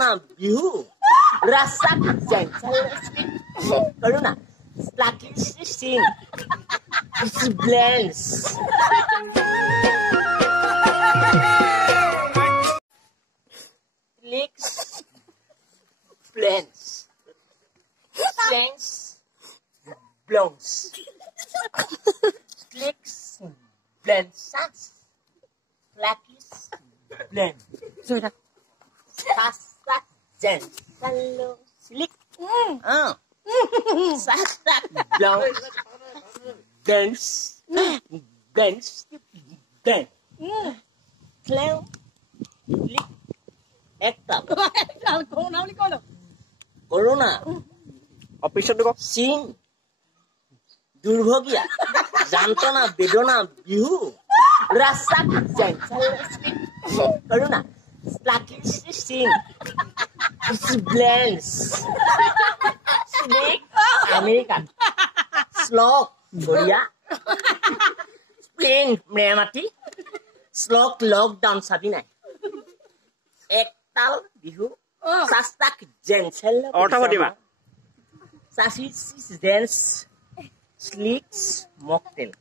na bihu rasak gentle karuna lucky sing it's blends licks blends slants blongs clicks blend sans luckies blend sasak jen hello slick sasak blongs blends blends blend clown lick ektal corona অফিসত দেখো সিং দুর্ভোগিয়া যন্ত্রণা বেদনা বিহু রাসাক করুণা Lucky Singh ব্লেন্ডস স্নেক American স্লক কোরিয়া প্লেন মেরামতি স্লক লকডাউন চাবি নাই একতাল বিহু সাস্তাক জেনসেল অৰ্থ প্ৰতিমা Sausage dance slicks mocktail.